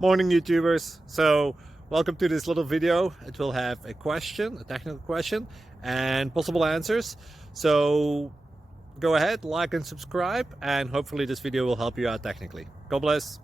Morning, YouTubers. So welcome to this little video. It will have a question, a technical question, and possible answers. So go ahead, like and subscribe, and hopefully this video will help you out technically. God bless.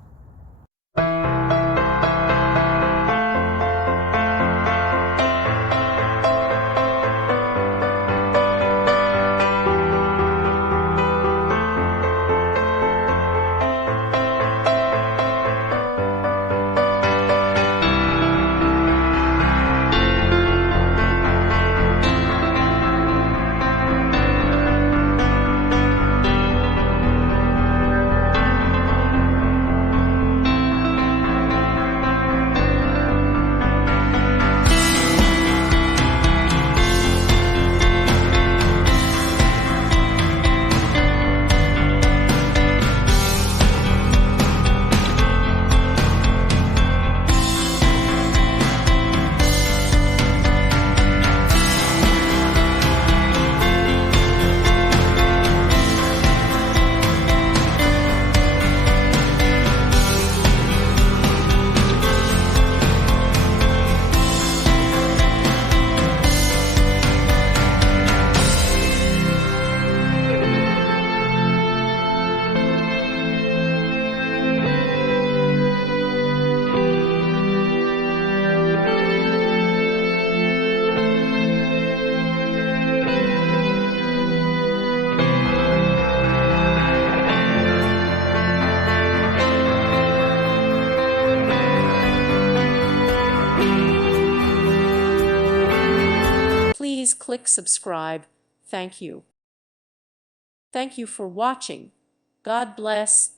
Please click subscribe. Thank you. Thank you for watching. God bless.